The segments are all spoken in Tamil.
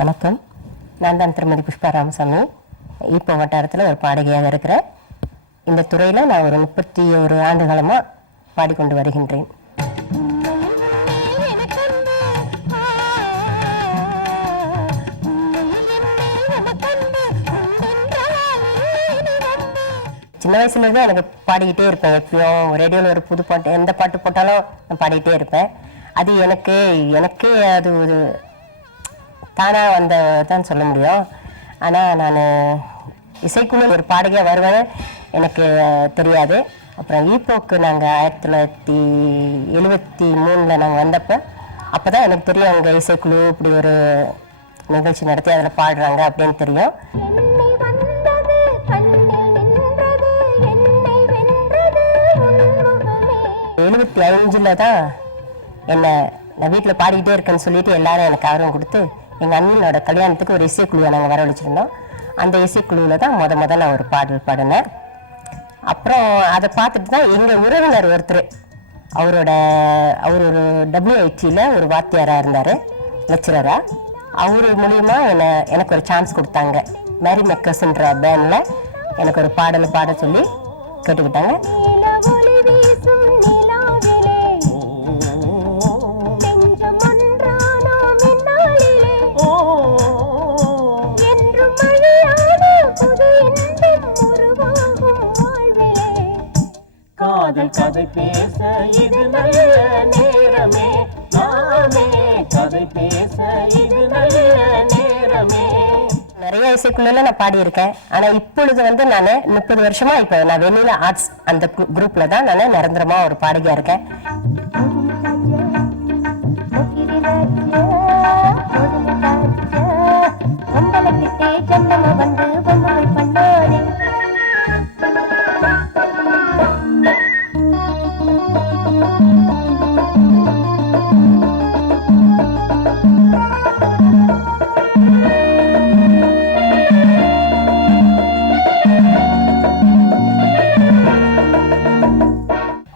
வணக்கம். நான் தான் திருமதி புஷ்பா ராமசாமி. இப்போ வட்டாரத்தில் ஒரு பாடகியாக இருக்கிறேன். இந்த துறையில் நான் ஒரு 31 ஆண்டு காலமாக பாடிக்கொண்டு வருகின்றேன். சின்ன வயசுலேருந்தே எனக்கு பாடிக்கிட்டே இருப்பேன். எப்பயும் ரேடியோவில் ஒரு புது பாட்டு, எந்த பாட்டு போட்டாலும் நான் பாடிக்கிட்டே இருப்பேன். அது எனக்கே அது ஒரு தானாக வந்ததான் சொல்ல முடியும். ஆனால் நான் இசைக்குழு ஒரு பாடகியாக வருவேன்னு எனக்கு தெரியாது. அப்புறம் ஈப்போக்கு நாங்கள் 1973 நாங்கள் வந்தப்போ அப்போ தான் எனக்கு தெரியும் அங்கே இசைக்குழு இப்படி ஒரு நிகழ்ச்சி நடத்தி அதில் பாடுறாங்க அப்படின்னு தெரியும். 75 தான் நான் வீட்டில் பாடிக்கிட்டே இருக்கேன்னு சொல்லிட்டு எல்லாரும் எனக்கு ஆர்வம் கொடுத்து எங்கள் அண்ணனோட கல்யாணத்துக்கு ஒரு இசைக்குழுவை நாங்கள் வரவழைச்சிருந்தோம். அந்த இசைக்குழுவில் தான் முதல்ல நான் ஒரு பாடல் பாடினேன். அப்புறம் அதை பார்த்துட்டு தான் எங்கள் உறவினர் ஒருத்தர் அவர் ஒரு WITயில் ஒரு வாத்தியாராக இருந்தார், லெக்சரராக. அவர் மூலிமா எனக்கு ஒரு சான்ஸ் கொடுத்தாங்க. மேரி மெக்கர்ஸ்ன்ற பேண்டில் எனக்கு ஒரு பாடல் பாட சொல்லி கேட்டுக்கிட்டாங்க. கதை பேச இது நல்ல நேரமே, நாமே கதை பேச இது நல்ல நேரமே. நிறைய இசைக்குள்ள நான் பாடியிருக்கேன். ஆனால் இப்பொழுது நான் 30 வருஷமா இப்போ நான் வெண்ணிலா ஆர்ட்ஸ் அந்த குரூப்ல தான் நான் நிரந்தரமா ஒரு பாடகியா இருக்கேன்.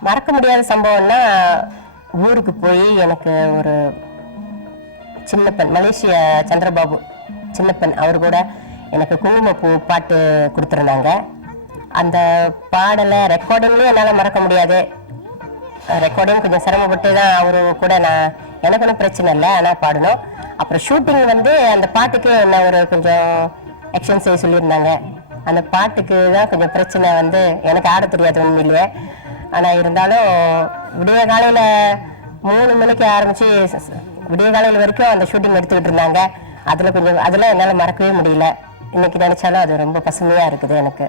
மறக்க முடியாத சம்பவம்னா, ஊருக்கு போய் எனக்கு ஒரு சின்னப்பன், மலேசியா சந்திரபாபு சின்னப்பன், அவர் கூட எனக்கு குங்குமப்பூ பாட்டு கொடுத்துருந்தாங்க. அந்த பாடலை ரெக்கார்டிங்லேயும் என்னால் மறக்க முடியாது. ரெக்கார்டிங் கொஞ்சம் சிரமப்பட்டு தான் அவரு கூட எனக்கு ஒன்றும் பிரச்சனை இல்லை, ஆனால் பாடணும். அப்புறம் ஷூட்டிங் அந்த பாட்டுக்கு என்ன ஒரு கொஞ்சம் ஆக்ஷன் செய்ய சொல்லியிருந்தாங்க. அந்த பாட்டுக்கு தான் கொஞ்சம் பிரச்சனை. எனக்கு ஆட தெரியாது உண்மையிலேயே. ஆனால் இருந்தாலும் விடிய காலையில் 3 மணிக்கு ஆரம்பித்து விடிய காலையில் வரைக்கும் அந்த ஷூட்டிங் எடுத்துக்கிட்டு இருந்தாங்க. அதில் என்னால் மறக்கவே முடியல. இன்னைக்கு நினைச்சாலும் அது ரொம்ப பசுமையாக இருக்குது எனக்கு.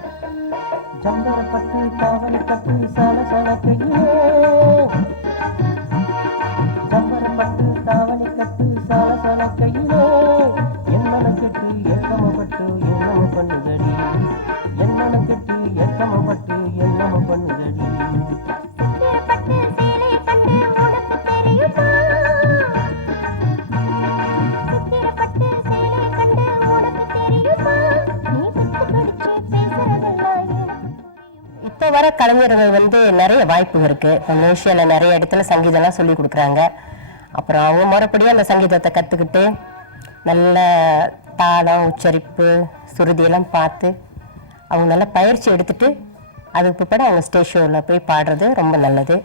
இப்போ வர கலைஞர்கள் நிறைய வாய்ப்பு இருக்கு. மலேசியாவில் நிறைய இடத்துல சங்கீதம்லாம் சொல்லி கொடுக்குறாங்க. அப்புறம் அவங்க முறைப்படியே அந்த சங்கீதத்தை கற்றுக்கிட்டு நல்ல தாளம், உச்சரிப்பு, சுருதியெல்லாம் பார்த்து அவங்க நல்லா பயிற்சி எடுத்துட்டு அதுக்கு பிற்பாடு அவங்க ஸ்டேஜ் ஷோவில் போய் பாடுறது ரொம்ப நல்லது.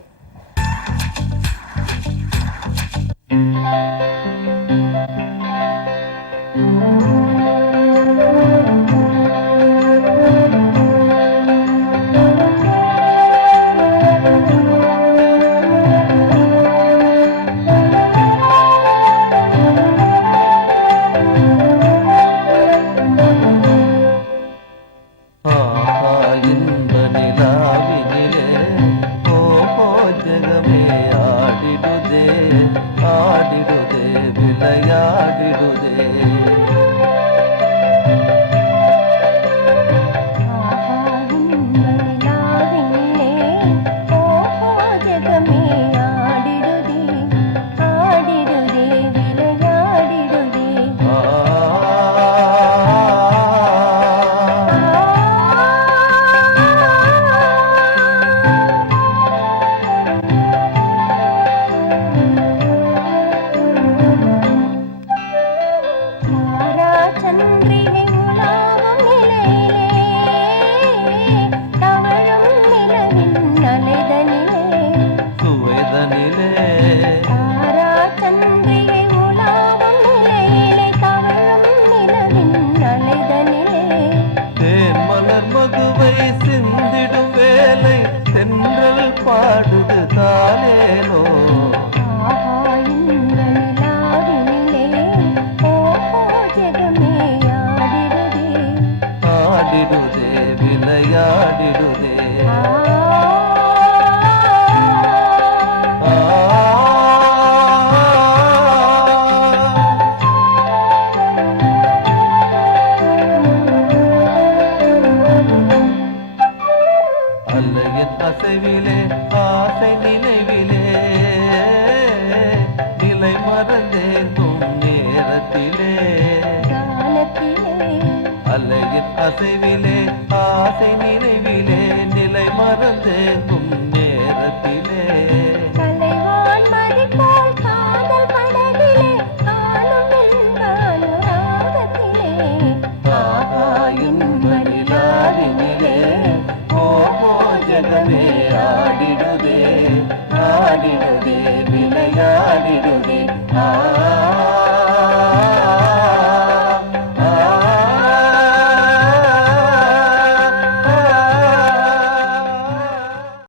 தாரா சந்திரிகை உலாவும் நிலையிலே தவழும் நிலவின் அலைதனிலே சுவைதனிலே தாரா சந்திரிகை உலாவும் நிலையிலே தவழும் நிலவின் அலைதனிலே தேன் மலர் மதுவை சிந்திடும் வேலை தென்றல் பாடுது தாலேலோ ஆஹா இந்த நிலாவினிலே ஓஹோ ஜெகமே ஆடிடுதே ஆடிடுதே விளையாடிடுதே அலையின் அசைவிலே ஆசை நினைவிலே நிலை மறந்தேங்கும் நேரத்திலே காலத்திலே அலையின் அசைவிலே ஆசை நினைவிலே நிலை மறந்தேங்கும்